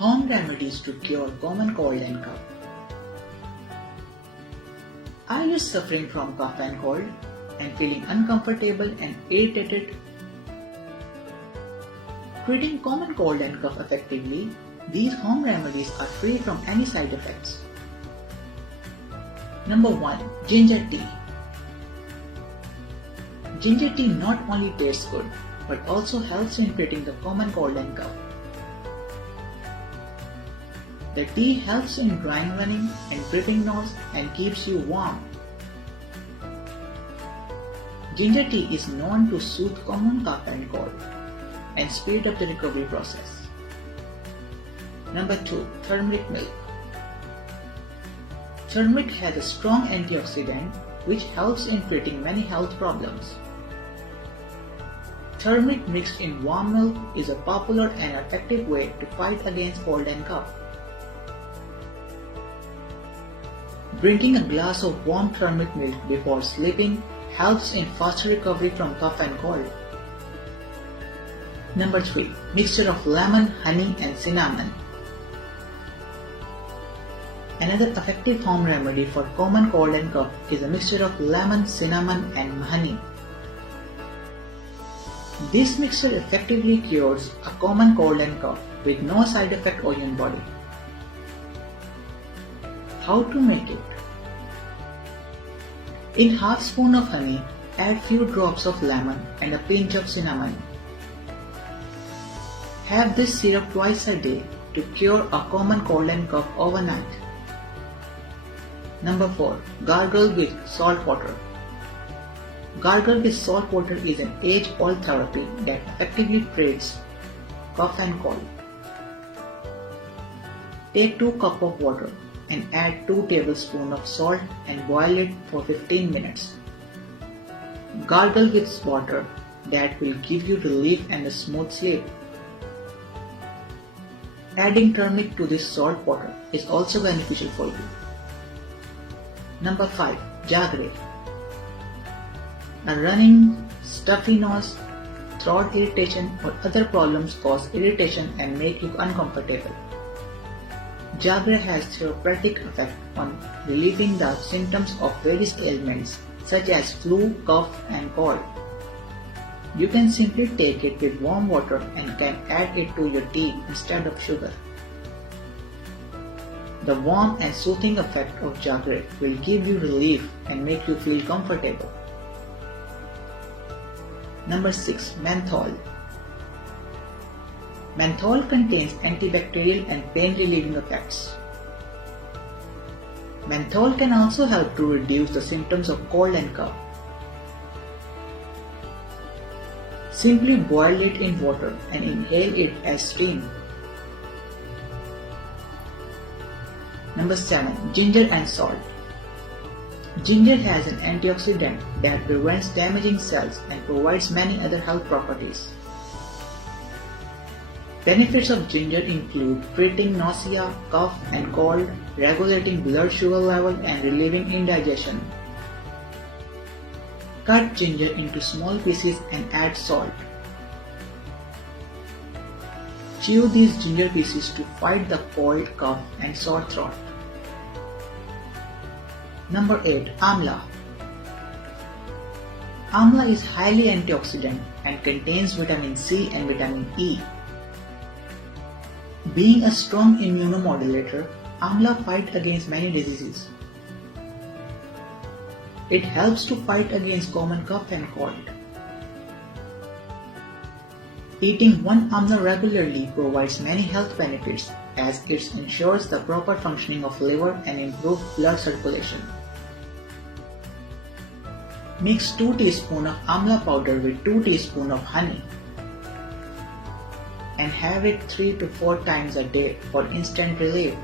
Home remedies to cure common cold and cough. Are you suffering from cough and cold and feeling uncomfortable and irritated? Treating common cold and cough effectively, these home remedies are free from any side effects. Number 1. Ginger tea. Ginger tea not only tastes good, but also helps in treating the common cold and cough. The tea helps in drying running and dripping nose and keeps you warm. Ginger tea is known to soothe common cough and cold and speed up the recovery process. Number 2. Turmeric milk. Turmeric has a strong antioxidant which helps in treating many health problems. Turmeric mixed in warm milk is a popular and effective way to fight against cold and cough. Drinking a glass of warm turmeric milk before sleeping helps in faster recovery from cough and cold. Number 3. Mixture of lemon, honey and cinnamon. Another effective home remedy for common cold and cough is a mixture of lemon, cinnamon and honey. This mixture effectively cures a common cold and cough with no side effect on your body. How to make it? In half spoon of honey, add few drops of lemon and a pinch of cinnamon. Have this syrup twice a day to cure a common cold and cough overnight. Number 4. Gargle with salt water. Gargle with salt water is an age-old therapy that effectively treats cough and cold. Take 2 cups of water and add 2 tablespoons of salt and boil it for 15 minutes. Gargle with water that will give you relief and a smooth sleep. Adding turmeric to this salt water is also beneficial for you. Number 5. Jaggery. A running, stuffy nose, throat irritation or other problems cause irritation and make you uncomfortable. Jaggery has therapeutic effect on relieving the symptoms of various ailments such as flu, cough and cold. You can simply take it with warm water and can add it to your tea instead of sugar. The warm and soothing effect of jaggery will give you relief and make you feel comfortable. Number 6. Menthol. Menthol contains antibacterial and pain-relieving effects. Menthol can also help to reduce the symptoms of cold and cough. Simply boil it in water and inhale it as steam. Number 7. Ginger and salt. Ginger has an antioxidant that prevents damaging cells and provides many other health properties. Benefits of ginger include treating nausea, cough and cold, regulating blood sugar level and relieving indigestion. Cut ginger into small pieces and add salt. Chew these ginger pieces to fight the cold, cough and sore throat. Number 8. Amla. Amla is highly antioxidant and contains vitamin C and vitamin E. Being a strong immunomodulator, amla fights against many diseases. It helps to fight against common cough and cold. Eating one amla regularly provides many health benefits as it ensures the proper functioning of liver and improves blood circulation. Mix 2 teaspoons of amla powder with 2 teaspoons of honey and have it 3 to 4 times a day for instant relief.